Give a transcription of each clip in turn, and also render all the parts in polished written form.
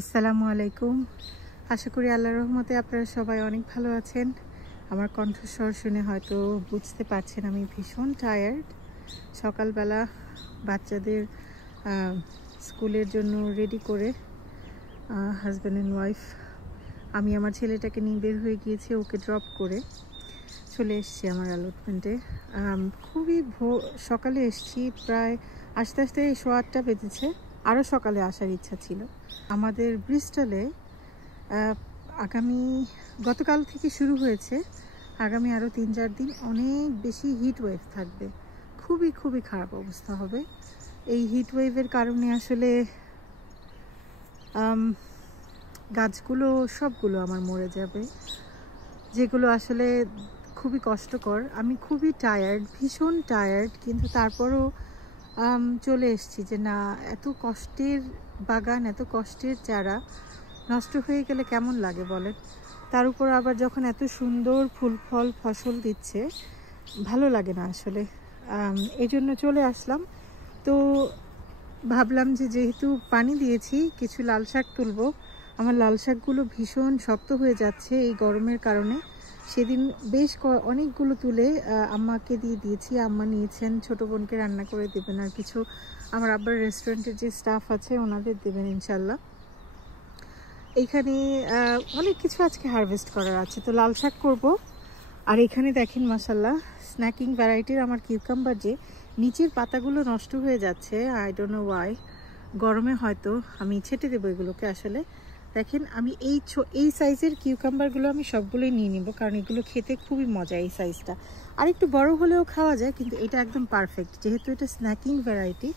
আসসালামু আলাইকুম। আশা করি আল্লাহর রহমতে আপনারা সবাই অনেক ভালো আছেন। আমার কণ্ঠস্বর শুনে হয়তো বুঝতে পারছেন আমি ভীষণ টায়ার্ড। সকালবেলা বাচ্চাদের স্কুলের জন্য রেডি করে হাজব্যান্ড অ্যান্ড ওয়াইফ আমি আমার ছেলেটাকে নিয়ে বের হয়ে গিয়েছি, ওকে ড্রপ করে চলে এসেছি আমার অ্যালটমেন্টে। খুবই সকালে এসেছি, প্রায় আস্তে আস্তে 8:15 বেজেছে। আরও সকালে আসার ইচ্ছা ছিল। আমাদের ব্রিস্টলে গতকাল থেকে শুরু হয়েছে, আগামী আরও 3-4 দিন অনেক বেশি হিট ওয়েভ থাকবে। খুবই খারাপ অবস্থা হবে। এই হিট ওয়েভের কারণে আসলে গাছগুলো সবগুলো আমার মরে যাবে, যেগুলো আসলে খুবই কষ্টকর। আমি খুবই টায়ার্ড, ভীষণ টায়ার্ড, কিন্তু তারপরও চলে এসেছি যে না, এত কষ্টের বাগান, এত কষ্টের চারা নষ্ট হয়ে গেলে কেমন লাগে বলেন। তার উপর আবার যখন এত সুন্দর ফুল ফল ফসল দিচ্ছে, ভালো লাগে না আসলে। এই জন্য চলে আসলাম। তো ভাবলাম যে যেহেতু পানি দিয়েছি, কিছু লাল শাক তুলবো। আমার লাল শাকগুলো ভীষণ শক্ত হয়ে যাচ্ছে এই গরমের কারণে। সেদিন বেশ অনেকগুলো তুলে আম্মাকে দিয়ে দিয়েছি, আম্মা নিয়েছেন, ছোটো বোনকে রান্না করে দেবেন, আর কিছু আমার আব্বার রেস্টুরেন্টের যে স্টাফ আছে ওনাদের দেবেন ইনশাল্লাহ। এইখানে অনেক কিছু আজকে হারভেস্ট করার আছে, তো লাল শাক করবো। আর এখানে দেখেন মাশাল্লাহ স্ন্যাকিং ভ্যারাইটির আমার কিউকাম্বার, যে নিচের পাতাগুলো নষ্ট হয়ে যাচ্ছে, আই ডোন্ট নো ওয়াই। গরমে হয়তো আমি ছেটে দেবো এগুলোকে। আসলে দেখেন, আমি এই সাইজের কিউকাম্বারগুলো আমি সবগুলোই নিয়ে নিব, কারণ এগুলো খেতে খুবই মজা। এই সাইজটা আর একটু বড় হলেও খাওয়া যায়, কিন্তু এটা একদম পারফেক্ট, যেহেতু এটা স্ন্যাকিং ভ্যারাইটি।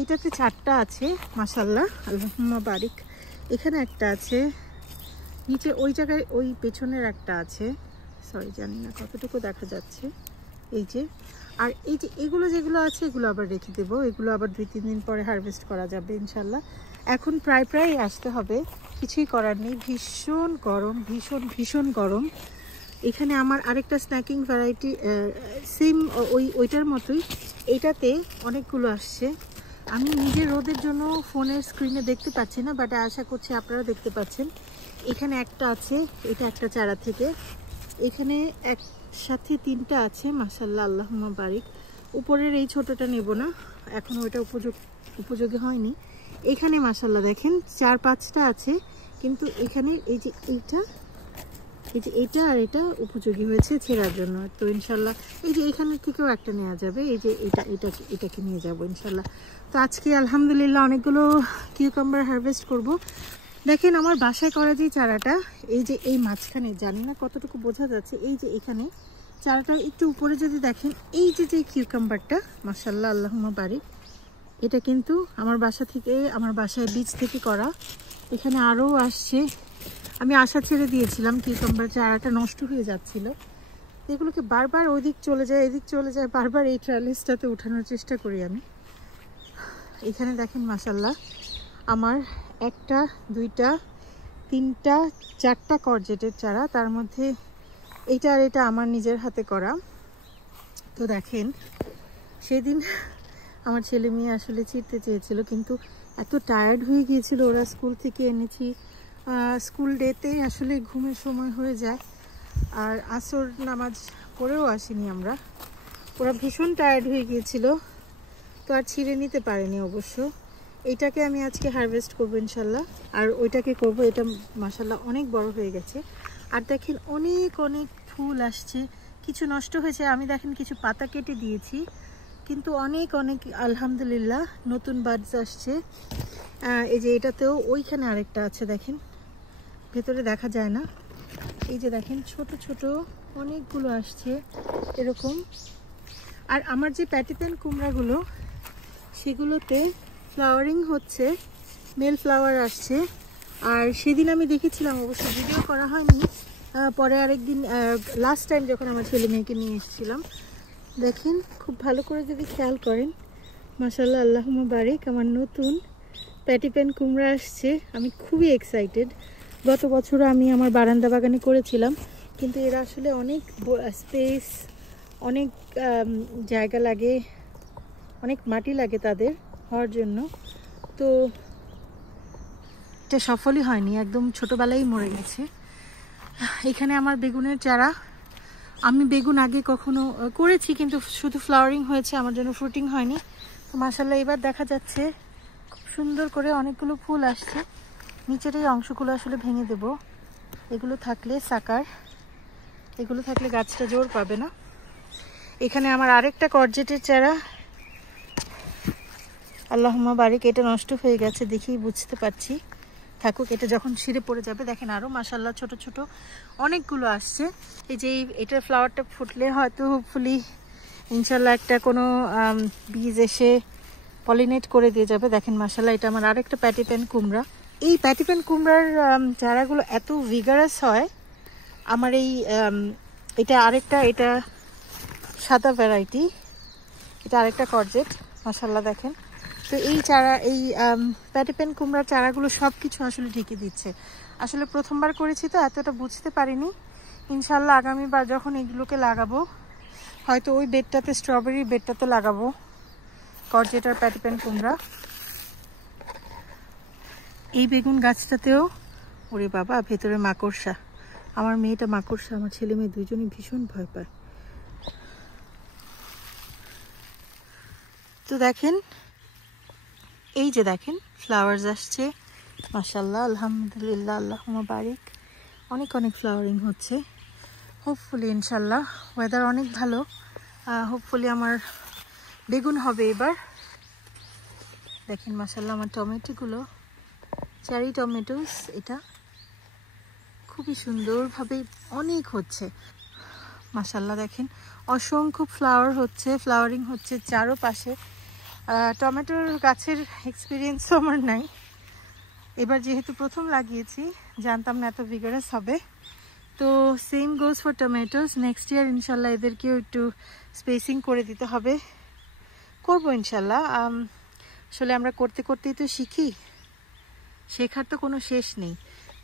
এইটাতে 4টা আছে মাশাল্লাহ, আল্লাহুম্মা বারিক। এখানে একটা আছে, নিচে ওই জায়গায় ওই পেছনের একটা আছে, সরি জানি না কতটুকু দেখা যাচ্ছে। এই যে, আর এই যে এগুলো যেগুলো আছে এগুলো আবার রেখে দেবো, এগুলো আবার 2-3 দিন পরে হারভেস্ট করা যাবে ইনশাল্লাহ। এখন প্রায় আসতে হবে, কিছুই করার নেই। ভীষণ গরম, ভীষণ গরম। এখানে আমার আরেকটা স্ন্যাকিং ভ্যারাইটি সেম ওইটার মতোই, এইটাতে অনেকগুলো আসছে। আমি নিজে রোদের জন্য ফোনের স্ক্রিনে দেখতে পাচ্ছি না, বাট আশা করছি আপনারা দেখতে পাচ্ছেন। এখানে একটা আছে, এটা একটা চারা থেকে। এখানে একসাথে 3টা আছে মাশাল্লাহ, আল্লাহুম্মা বারিক। উপরের এই ছোটটা নেব না, এখন ওইটা উপযোগী হয়নি। এখানে মাশাল্লাহ দেখেন 4-5টা আছে, কিন্তু এখানে এই যে এইটা আর এটা উপযোগী হয়েছে ছেঁড়ার জন্য। তো ইনশাল্লাহ এই যে এখানের থেকেও একটা নেওয়া যাবে, এই যে এটাকে নিয়ে যাব ইনশাল্লাহ। তো আজকে আলহামদুলিল্লাহ অনেকগুলো কিউকাম্বার হারভেস্ট করব। দেখেন আমার বাসায় করা যে চারাটা, এই যে এই মাঝখানে, জানি না কতটুকু বোঝা যাচ্ছে, এই যে এখানে চারাটা একটু উপরে যদি দেখেন, এই যে কিউকাম্বারটা মাশাল্লাহ আল্লাহুম্মা বারিক, এটা কিন্তু আমার বাসায় বীজ থেকে করা। এখানে আরও আসছে। আমি আশা ছেড়ে দিয়েছিলাম, কিউকাম্বার চারাটা নষ্ট হয়ে যাচ্ছিল। এগুলোকে বারবার ওইদিক চলে যায়, এদিক চলে যায়, বারবার এই ট্রালিসটাতে উঠানোর চেষ্টা করি আমি। এখানে দেখেন মাশাল্লাহ আমার 1টা 2টা 3টা 4টা করজেটের চারা, তার মধ্যে এইটা আর এটা আমার নিজের হাতে করা। তো দেখেন, সেদিন আমার ছেলে মেয়ে আসলে ছিঁড়তে চেয়েছিল, কিন্তু এত টায়ার্ড হয়ে গিয়েছিল, ওরা স্কুল থেকে এনেছি। স্কুল ডেতে আসলে ঘুমের সময় হয়ে যায়, আর আসর নামাজ পড়েও আসিনি আমরা। ওরা ভীষণ টায়ার্ড হয়ে গিয়েছিল, তো আর ছিঁড়ে নিতে পারেনি অবশ্য। এইটাকে আমি আজকে হারভেস্ট করবো ইনশাল্লাহ, আর ওইটাকে করব। এটা মাশাল্লাহ অনেক বড় হয়ে গেছে। আর দেখেন অনেক ফুল আসছে, কিছু নষ্ট হয়েছে, আমি দেখেন কিছু পাতা কেটে দিয়েছি, কিন্তু অনেক আলহামদুলিল্লাহ নতুন বাডস আসছে। এই যে এটাতেও, ওইখানে আরেকটা আছে দেখেন, ভেতরে দেখা যায় না। এই যে দেখেন ছোট অনেকগুলো আসছে এরকম। আর আমার যে প্যাটিপেন কুমড়াগুলো, সেগুলোতে ফ্লাওয়ারিং হচ্ছে, মেল ফ্লাওয়ার আসছে। আর সেদিন আমি দেখেছিলাম, অবশ্য ভিডিও করা হয়নি, পরে আরেকদিন লাস্ট টাইম যখন আমার ছেলে মেয়েকে নিয়ে এসেছিলাম। দেখেন খুব ভালো করে যদি খেয়াল করেন, মাশাল্লাহ আল্লাহুম্মা বারিক, আমার নতুন প্যাটিপেন কুমড়া আসছে। আমি খুবই এক্সাইটেড। গত বছরও আমি আমার বারান্দা বাগানে করেছিলাম, কিন্তু এরা আসলে অনেক স্পেস, অনেক জায়গা লাগে, অনেক মাটি লাগে তাদের হওয়ার জন্য। তো একটা সফলই হয়নি, একদম ছোটোবেলায় মরে গেছে। এখানে আমার বেগুনের চারা, আমি বেগুন আগে কখনো করেছি কিন্তু শুধু ফ্লাওয়ারিং হয়েছে, আমার জন্য ফ্রুটিং হয়নি। তো মাশাআল্লাহ এবার দেখা যাচ্ছে খুব সুন্দর করে অনেকগুলো ফুল আসছে। নিচের এই অংশগুলো আসলে ভেঙে দেব, এগুলো থাকলে সাকার, এগুলো থাকলে গাছটা জোর পাবে না। এখানে আমার আরেকটা করজেটের চারা, আল্লাহুম্মা বারিক, এটা নষ্ট হয়ে গেছে দেখেই বুঝতে পারছি। থাকুক, এটা যখন ছিঁড়ে পড়ে যাবে। দেখেন আরও মাশাআল্লাহ ছোট ছোট অনেকগুলো আসছে। এই যে এটার ফ্লাওয়ারটা ফুটলে হয়তো হোপফুলি ইনশাল্লাহ একটা কোনো বীজ এসে পলিনেট করে দিয়ে যাবে। দেখেন মাশাআল্লাহ, এটা আমার আরেকটা প্যাটিপেন কুমড়া। এই প্যাটিপেন কুমড়ার চারাগুলো এত ভিগারাস হয়। আমার এটা আরেকটা, এটা সাদা ভ্যারাইটি, এটা আরেকটা করজেট মাশাআল্লাহ দেখেন। তো এই চারা, এই প্যাটিপেন কুমড়ার চারাগুলো সব কিছু আসলে ঢেকে দিচ্ছে। আসলে প্রথমবার করেছি তো এতটা বুঝতে পারিনি। ইনশাল্লাহ আগামীবার যখন এগুলোকে লাগাবো, হয়তো ওই বেডটাতে, স্ট্রবেরি বেডটাতে লাগাবো করজেট আর প্যাটিপেন কুমড়া। এই বেগুন গাছটাতেও, ওরে বাবা, ভেতরে মাকড়সা। আমার মেয়েটা মাকড়সা, আমার ছেলে মেয়ে দুজনই ভীষণ ভয় পায়। তো দেখেন, এই যে দেখেন ফ্লাওয়ার্স আসছে মাশাআল্লাহ, আলহামদুলিল্লাহ, আল্লাহুম্মা বারিক। অনেক অনেক ফ্লাওয়ারিং হচ্ছে। হোপফুলি ইনশাল্লাহ ওয়েদার অনেক ভালো, হোপফুলি আমার বেগুন হবে এবার। দেখেন মাশাআল্লাহ আমার টমেটোগুলো, চেরি টমেটোস, এটা খুবই সুন্দরভাবে অনেক হচ্ছে মাশাআল্লাহ। দেখেন অসংখ্য ফ্লাওয়ার হচ্ছে, ফ্লাওয়ারিং হচ্ছে চারোপাশে। টমেটোর গাছের এক্সপিরিয়েন্সও আমার নাই, এবার যেহেতু প্রথম লাগিয়েছি, জানতাম না এত ভিগারাস হবে। তো same goes for tomatoes, next year ইনশাল্লাহ এদেরকেও একটু স্পেসিং করে দিতে হবে, করবো ইনশাল্লাহ। আসলে আমরা করতে করতেই তো শিখি, শেখার তো কোনো শেষ নেই।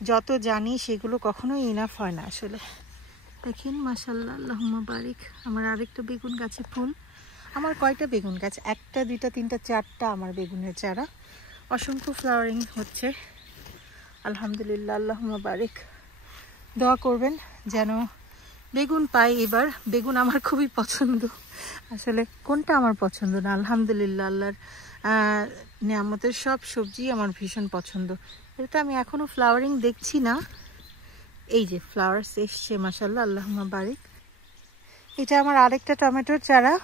যত জানি সেগুলো কখনোই ইনাফ হয় না আসলে। দেখেন মাশাআল্লাহ, আল্লাহুম্মা বারিক। আমার আরেকটা বেগুন গাছে ফুল। আমার কয়টা বেগুন গাছ, একটা, দুইটা, তিনটা, চারটা আমার বেগুনের চারা। অসংখ্য ফ্লাওয়ারিং হচ্ছে আলহামদুলিল্লাহ, আল্লাহুম্মা বারিক। দোয়া করবেন যেন বেগুন পাই এবার। বেগুন আমার খুবই পছন্দ, আসলে কোনটা আমার পছন্দ না, আলহামদুলিল্লাহ আল্লাহর নিয়ামতের সব সবজি আমার ভীষণ পছন্দ। এটা আমি এখনো ফ্লাওয়ারিং দেখছি না, এই যে ফ্লাওয়ার্স এসছে মাশাআল্লাহ, আল্লাহুম্মা বারিক। এটা আমার আরেকটা টমেটোর চারা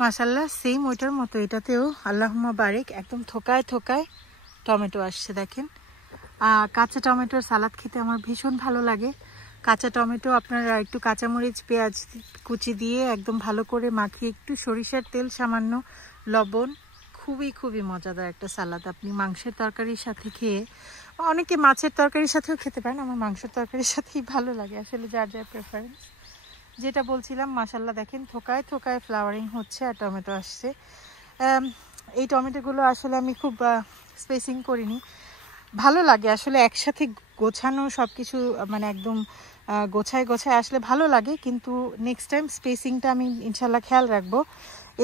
মাশাআল্লাহ, সেম ওইটার মতো এটাতেও আল্লাহুম্মা বারিক। একদম থোকায় থোকায় টমেটো আসছে দেখেন। কাঁচা টমেটোর সালাদ খেতে আমার ভীষণ ভালো লাগে। কাঁচা টমেটো আপনারা একটু কাঁচামরিচ, পেঁয়াজ কুচি দিয়ে একদম ভালো করে মাখিয়ে, একটু সরিষার তেল, সামান্য লবণ, খুবই খুবই মজাদার একটা সালাদ। আপনি মাংসের তরকারির সাথে খেয়ে, অনেকে মাছের তরকারির সাথেও খেতে পারেন, আমার মাংসের তরকারির সাথেই ভালো লাগে, আসলে যার যার প্রেফারেন্স। যেটা বলছিলাম মাশাআল্লাহ দেখেন থোকায় থোকায় ফ্লাওয়ারিং হচ্ছে আর টমেটো আসছে। এই টমেটোগুলো আসলে আমি খুব স্পেসিং করিনি, ভালো লাগে আসলে একসাথে গোছানো সব কিছু, মানে একদম গোছায় গোছায় আসলে ভালো লাগে, কিন্তু নেক্সট টাইম স্পেসিংটা আমি ইনশাল্লাহ খেয়াল রাখবো।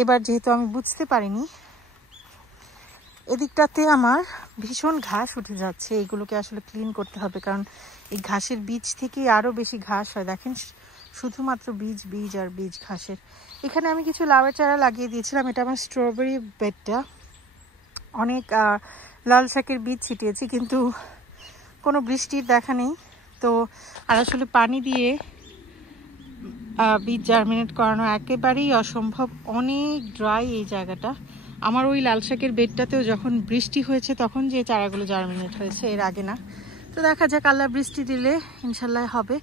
এবার যেহেতু আমি বুঝতে পারিনি। এদিকটাতে আমার ভীষণ ঘাস উঠে যাচ্ছে, এগুলোকে আসলে ক্লিন করতে হবে, কারণ এই ঘাসের বীজ থেকে আরও বেশি ঘাস হয়। দেখেন শুধুমাত্র বীজ বীজ আর বীজ ঘাসের। এখানে আমি কিছু লাউয়ের চারা লাগিয়ে দিয়েছিলাম, এটা আমার স্ট্রবেরি বেডটা। অনেক লাল শাকের বীজ ছিটিয়েছি, কিন্তু কোনো বৃষ্টির দেখা নেই। তো আর আসলে পানি দিয়ে বীজ জার্মিনেট করানো একেবারেই অসম্ভব, অনেক ড্রাই এই জায়গাটা। আমার ওই লাল শাকের বেডটাতেও যখন বৃষ্টি হয়েছে তখন যে চারাগুলো জার্মিনেট হয়েছে, এর আগে না। তো দেখা যাক, আল্লাহ বৃষ্টি দিলে ইনশাল্লাহ হবে।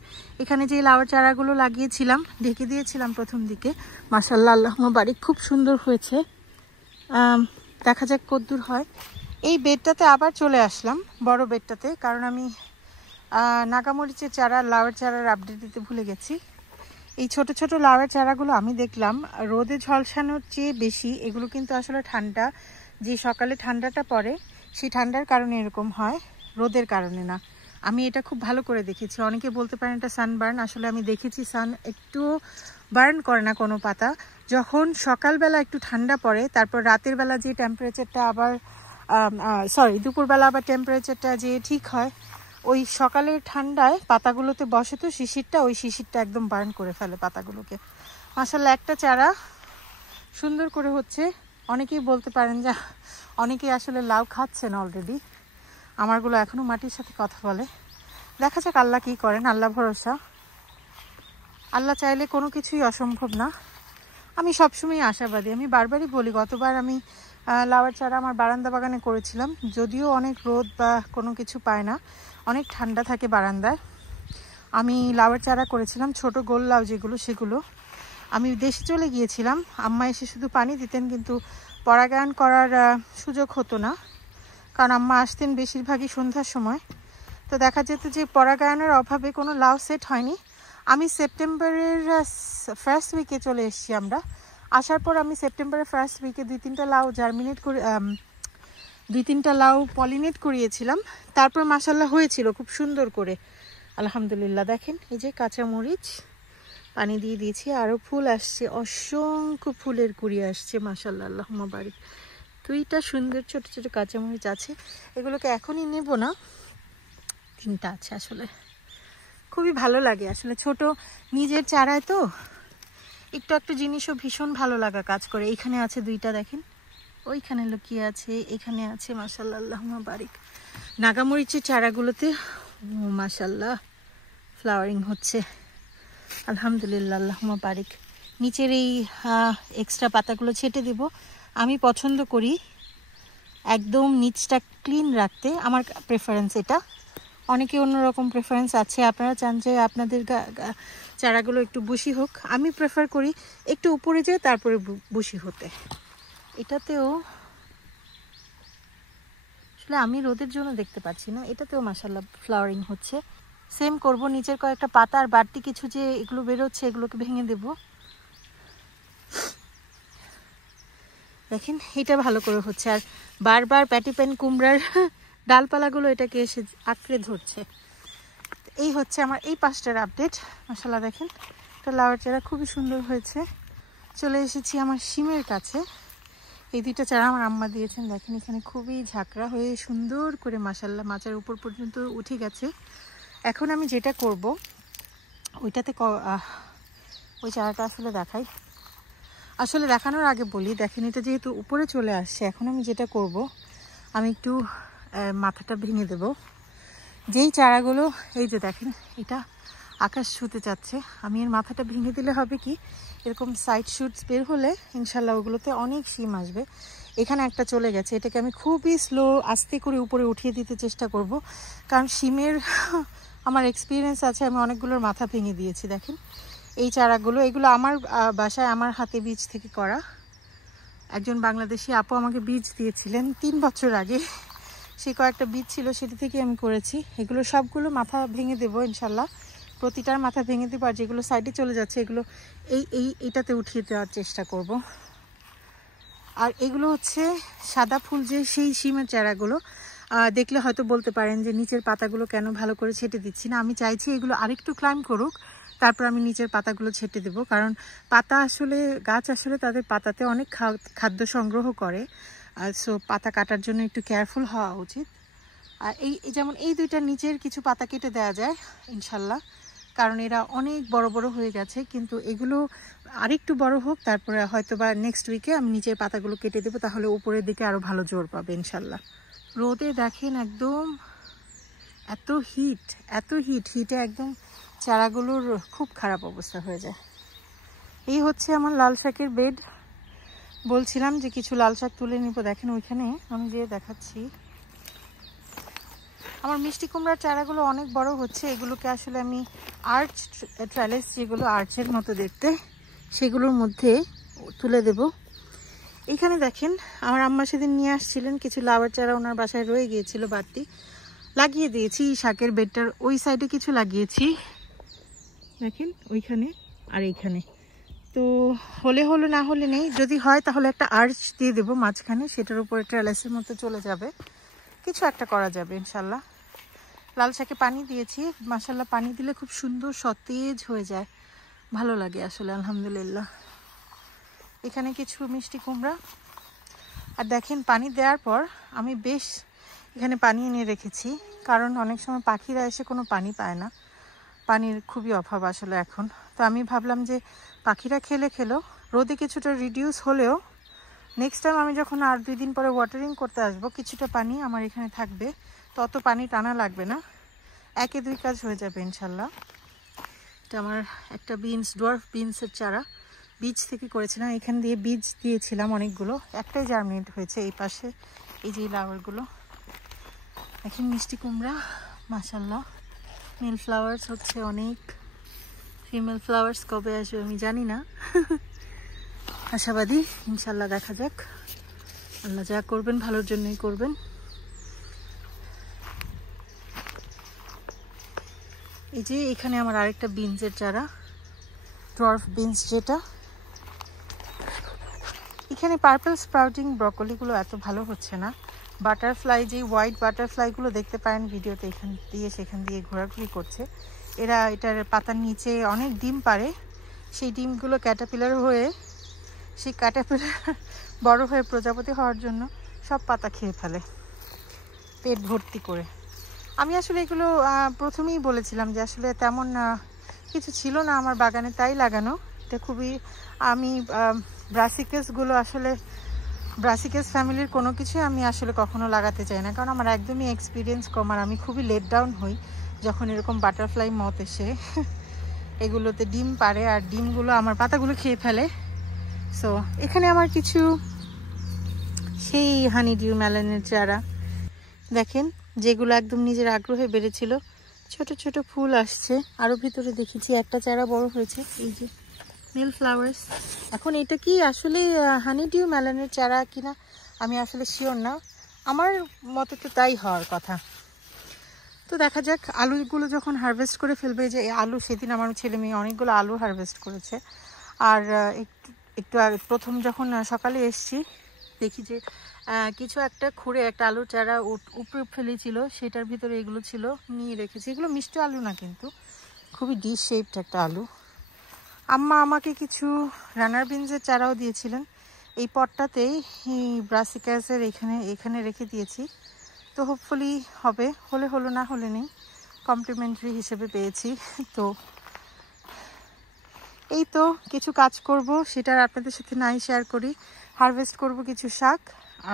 এখানে যে লাউয়ের চারাগুলো লাগিয়েছিলাম, ঢেকে দিয়েছিলাম প্রথম দিকে, মাশাআল্লাহ আল্লাহুম্মা বারিক, খুব সুন্দর হয়েছে। দেখা যাক কতদূর হয়। এই বেডটাতে আবার চলে আসলাম, বড় বেডটাতে, কারণ আমি নাগামরিচের চারা, লাউয়ের চারার আপডেট দিতে ভুলে গেছি। এই ছোট ছোট লাউয়ের চারাগুলো আমি দেখলাম রোদে ঝলসানোর চেয়ে বেশি এগুলো কিন্তু আসলে ঠান্ডা, যে সকালে ঠান্ডাটা পড়ে সেই ঠান্ডার কারণে এরকম হয়, রোদের কারণে না। আমি এটা খুব ভালো করে দেখেছি। অনেকে বলতে পারেন এটা সানবার্ন, আসলে আমি দেখেছি সান একটুও বার্ন করে না কোনো পাতা। যখন সকালবেলা একটু ঠান্ডা পড়ে, তারপর রাতের বেলা যে টেম্পারেচারটা আবার সরি দুপুরবেলা আবার টেম্পারেচারটা যে ঠিক হয়, ওই সকালের ঠান্ডায় পাতাগুলোতে বসে তো শিশিরটা, ওই শিশিরটা একদম বার্ন করে ফেলে পাতাগুলোকে। মাশাআল্লাহ একটা চারা সুন্দর করে হচ্ছে। অনেকেই বলতে পারেন যে অনেকেই আসলে লাউ খাচ্ছেন অলরেডি, আমারগুলো এখনও মাটির সাথে কথা বলে। দেখা যাক আল্লাহ কী করেন, আল্লাহ ভরসা। আল্লাহ চাইলে কোনো কিছুই অসম্ভব না। আমি সবসময় আশাবাদী, আমি বারবারই বলি, গতবার আমি লাউয়ের চারা আমার বারান্দা বাগানে করেছিলাম, যদিও অনেক রোদ বা কোনো কিছু পায় না, অনেক ঠান্ডা থাকে বারান্দায়। আমি লাউয়ের চারা করেছিলাম, ছোট গোল লাউ যেগুলো, সেগুলো আমি দেশে চলে গিয়েছিলাম, আম্মা এসে শুধু পানি দিতেন, কিন্তু পরাগায়ন করার সুযোগ হতো না, কারণ আম্মা আসতেন বেশিরভাগই সন্ধ্যার সময়। তো দেখা যেত যে পরাগায়নের অভাবে কোনো লাউ সেট হয়নি। আমি সেপ্টেম্বরের ফার্স্ট উইকে চলে এসেছি আমরা। আসার পর আমি সেপ্টেম্বরের ফার্স্ট উইকে 2-3টা লাউ জার্মিনেট করে 2-3টা লাউ পলিনেট করিয়েছিলাম। তারপর মাশাআল্লাহ হয়েছিল খুব সুন্দর করে, আলহামদুলিল্লাহ। দেখেন এই যে কাঁচামরিচ পানি দিয়ে দিয়েছি, আরও ফুল আসছে, অসংখ্য ফুলের কুড়ি আসছে মাশাআল্লাহ, আল্লাহুম্মা বারিক। 2টা সুন্দর ছোট ছোট কাঁচামরিচ আছে, এগুলোকে এখনই নেব না, 3টা আছে। আসলে খুবই ভালো লাগে, আসলে ছোট নিজের চারায় তো একটু একটু জিনিসও ভীষণ ভালো লাগা কাজ করে। এইখানে আছে 2টা দেখেন, ওইখানে লুকিয়ে আছে, এখানে আছে, মাশাআল্লাহ, আল্লাহুম্মা বারিক। নাগামরিচের চারাগুলোতে মাশাআল্লাহ ফ্লাওয়ারিং হচ্ছে, আলহামদুলিল্লাহ, আল্লাহুম্মা বারিক। নিচের এই এক্সট্রা পাতাগুলো ছেটে দেব। আমি পছন্দ করি একদম নিচটা ক্লিন রাখতে, আমার প্রেফারেন্স এটা। অনেকে অন্যরকম প্রেফারেন্স আছে, আপনারা চান যে আপনাদের চারাগুলো একটু বুশি হোক, আমি প্রেফার করি একটু উপরে যেয়ে তারপরে বুশি হতে। এটাতেও আসলে আমি রোদের জন্য দেখতে পাচ্ছি না, এটাতেও মাশাআল্লাহ ফ্লাওয়ারিং হচ্ছে। সেম করব, নিচের কয়েকটা পাতা আর বাড়তি কিছু যে এগুলো বেরোচ্ছে এগুলোকে ভেঙে দেব। দেখেন এটা ভালো করে হচ্ছে, আর বারবার প্যাটিপেন কুমড়ার ডালপালাগুলো এটাকে এসে আঁকড়ে ধরছে। এই হচ্ছে আমার এই 5টার আপডেট। মাশাআল্লাহ দেখেন এটা লাউয়ের চারা খুবই সুন্দর হয়েছে। চলে এসেছি আমার শিমের কাছে। এই 2টা চারা আমার আম্মা দিয়েছেন, দেখেন এখানে খুবই ঝাঁকড়া হয়ে সুন্দর করে মাশাআল্লাহ মাচার উপর পর্যন্ত উঠে গেছে। এখন আমি যেটা করব ওইটাতে ওই চারাটা আসলে দেখাই, আসলে দেখানোর আগে বলি, দেখেন এটা যেহেতু উপরে চলে আসছে, এখন আমি যেটা করব আমি একটু মাথাটা ভেঙে দেব। যেই চারাগুলো এই যে দেখেন এটা আকাশ ছুঁতে যাচ্ছে, আমি এর মাথাটা ভেঙে দিলে হবে কি, এরকম সাইড শুটস বের হলে ইনশাল্লাহ ওগুলোতে অনেক শিম আসবে। এখানে একটা চলে গেছে, এটাকে আমি খুবই স্লো আস্তে করে উপরে উঠিয়ে দিতে চেষ্টা করব, কারণ শিমের আমার এক্সপিরিয়েন্স আছে, আমি অনেকগুলোর মাথা ভেঙে দিয়েছি। দেখেন এই চারাগুলো, এগুলো আমার বাসায় আমার হাতে বীজ থেকে করা, একজন বাংলাদেশি আপু আমাকে বীজ দিয়েছিলেন 3 বছর আগে, সে কয়েকটা বীজ ছিল সেটা থেকে আমি করেছি। এগুলো সবগুলো মাথা ভেঙে দেবো ইনশাল্লাহ, প্রতিটার মাথা ভেঙে দেবো, আর যেগুলো সাইডে চলে যাচ্ছে এগুলো এইটাতে উঠিয়ে দেওয়ার চেষ্টা করব। আর এগুলো হচ্ছে সাদা ফুল যে সেই শিমের চারাগুলো, দেখলে হয়তো বলতে পারেন যে নিচের পাতাগুলো কেন ভালো করে ছেটে দিচ্ছি না। আমি চাইছি এগুলো আরেকটু ক্লাইম্ব করুক, তারপর আমি নিচের পাতাগুলো ছেটে দেবো, কারণ পাতা আসলে গাছ আসলে তাদের পাতাতে অনেক খাদ্য সংগ্রহ করে, সো পাতা কাটার জন্য একটু কেয়ারফুল হওয়া উচিত। আর এই যেমন এই 2টার নিচের কিছু পাতা কেটে দেওয়া যায় ইনশাল্লাহ, কারণ এরা অনেক বড় বড় হয়ে গেছে, কিন্তু এগুলো আরেকটু বড় হোক, তারপরে হয়তো বা নেক্সট উইকে আমি নিচের পাতাগুলো কেটে দেবো, তাহলে উপরের দিকে আরও ভালো জোর পাবে ইনশাল্লাহ। রোদে দেখেন একদম এত হিটে একদম চারাগুলোর খুব খারাপ অবস্থা হয়ে যায়। এই হচ্ছে আমার লাল শাকের বেড, বলছিলাম যে কিছু লাল শাক তুলে নিব। দেখেন ওইখানে আমি যে দেখাচ্ছি, আমার মিষ্টি কুমড়ার চারাগুলো অনেক বড় হচ্ছে, এগুলোকে আসলে আমি আর্চ ট্রেলেস, যেগুলো আর্চের মতো দেখতে, সেগুলোর মধ্যে তুলে দেব। এখানে দেখেন আমার আম্মা সেদিন নিয়ে আসছিলেন কিছু লাউয়ের চারা, ওনার বাসায় রয়ে গিয়েছিল বাড়তি, লাগিয়ে দিয়েছি। শাকের বেডটার ওই সাইডে কিছু লাগিয়েছি, দেখেন ওইখানে আর এইখানে। তো হলে হলো, না হলে নেই, যদি হয় তাহলে একটা আর্চ দিয়ে দেবো মাঝখানে, সেটার উপরে ট্রেলেসের মতো চলে যাবে, কিছু একটা করা যাবে ইনশাল্লাহ। লাল শাকে পানি দিয়েছি, মাশাল্লাহ পানি দিলে খুব সুন্দর সতেজ হয়ে যায়, ভালো লাগে আসলে, আলহামদুলিল্লাহ। এখানে কিছু মিষ্টি কুমড়া, আর দেখেন পানি দেওয়ার পর আমি বেশ এখানে পানি এনে রেখেছি, কারণ অনেক সময় পাখিরা এসে কোনো পানি পায় না, পানির খুবই অভাব আসলে এখন। তো আমি ভাবলাম যে পাখিরা খেলো, রোদে কিছুটা রিডিউস হলেও নেক্সট টাইম আমি যখন আর 2 দিন পরে ওয়াটারিং করতে আসবো, কিছুটা পানি আমার এখানে থাকবে, তত পানি টানা লাগবে না, 1-2 কাজ হয়ে যাবে ইনশাল্লাহ। এটা আমার একটা ডোয়ার্ফ বিনসের চারা বীজ থেকে করেছিলাম, এখান দিয়ে বীজ দিয়েছিলাম অনেকগুলো, একটাই জার্মিনেট হয়েছে। এই পাশে এই যে লাউয়ারগুলো এখন মিষ্টি কুমড়া, মাশাল্লাহ। মেল ফ্লাওয়ার্স হচ্ছে অনেক, ফিমেল ফ্লাওয়ার্স কবে আসবে আমি জানি না, আশাবাদী, ইনশাল্লাহ দেখা যাক। আল্লাহ যা করবেন ভালোর জন্যই করবেন। এই যে এখানে আমার আরেকটা বিনসের চারা, ডোয়ার্ফ বিনস যেটা। এখানে পার্পল স্প্রাউটিং ব্রকলিগুলো এত ভালো হচ্ছে না। বাটারফ্লাই, যে হোয়াইট বাটারফ্লাইগুলো দেখতে পারেন ভিডিওতে, এখান দিয়ে সেখান দিয়ে ঘোরাঘুরি করছে, এরা এটার পাতার নিচে অনেক ডিম পারে, সেই ডিমগুলো ক্যাটারপিলার হয়ে, সেই ক্যাটারপিলার বড় হয়ে প্রজাপতি হওয়ার জন্য সব পাতা খেয়ে ফেলে পেট ভর্তি করে। আমি আসলে এগুলো প্রথমেই বলেছিলাম যে আসলে তেমন কিছু ছিল না আমার বাগানে, তাই লাগানো। এটা খুবই, আমি ব্রাসিকাসগুলো আসলে ব্রাসিকাস ফ্যামিলির কোনো কিছু আমি আসলে কখনো লাগাতে চাই না, কারণ আমার একদমই এক্সপিরিয়েন্স কম, আর আমি খুবই লেট ডাউন হই যখন এরকম বাটারফ্লাই মত এসে এগুলোতে ডিম পারে, আর ডিমগুলো আমার পাতাগুলো খেয়ে ফেলে। সো এখানে আমার কিছু সেই হানি ডিউ মেলনের চারা দেখেন, যেগুলো একদম নিজের আগ্রহে বেড়েছিল, ছোট ছোট ফুল আসছে। আরও ভিতরে দেখেছি একটা চারা বড় হয়েছে, এই যে মেল ফ্লাওয়ার্স। এখন এটা কি আসলে হানি ডিউ মেলনের চারা কিনা আমি আসলে শিওর না, আমার মতে তো তাই হওয়ার কথা। তো দেখা যাক, আলুগুলো যখন হারভেস্ট করে ফেলবে, যে আলু সেদিন আমার ছেলে মেয়ে অনেকগুলো আলু হারভেস্ট করেছে। আর একটু প্রথম যখন সকালে এসছি দেখি যে কিছু একটা খুঁড়ে একটা আলুর চারা উপরে ফেলেছিল, সেটার ভিতরে এগুলো ছিল, নিয়ে রেখেছি। এগুলো মিষ্টি আলু না, কিন্তু খুবই ডিশ শেপড একটা আলু। আম্মা আমাকে কিছু রানার বিনসের চারাও দিয়েছিলেন, এই পটটাতেই ব্রাসিকাসের এখানে রেখে দিয়েছি। তো হোপফুলি হবে, হলে হলো, না হলে নেই, কমপ্লিমেন্টারি হিসেবে পেয়েছি। তো এই তো কিছু কাজ করব, সেটা আপনাদের সাথে নাই শেয়ার করি। হারভেস্ট করব কিছু শাক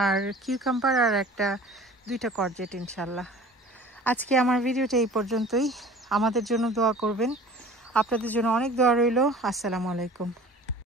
আর কিউকাম্বার আর 2টা কর্জেট ইনশাল্লাহ। আজকে আমার ভিডিওটা এই পর্যন্তই। আমাদের জন্য দোয়া করবেন, আপনাদের জন্য অনেক দোয়া রইল। আসসালামু আলাইকুম।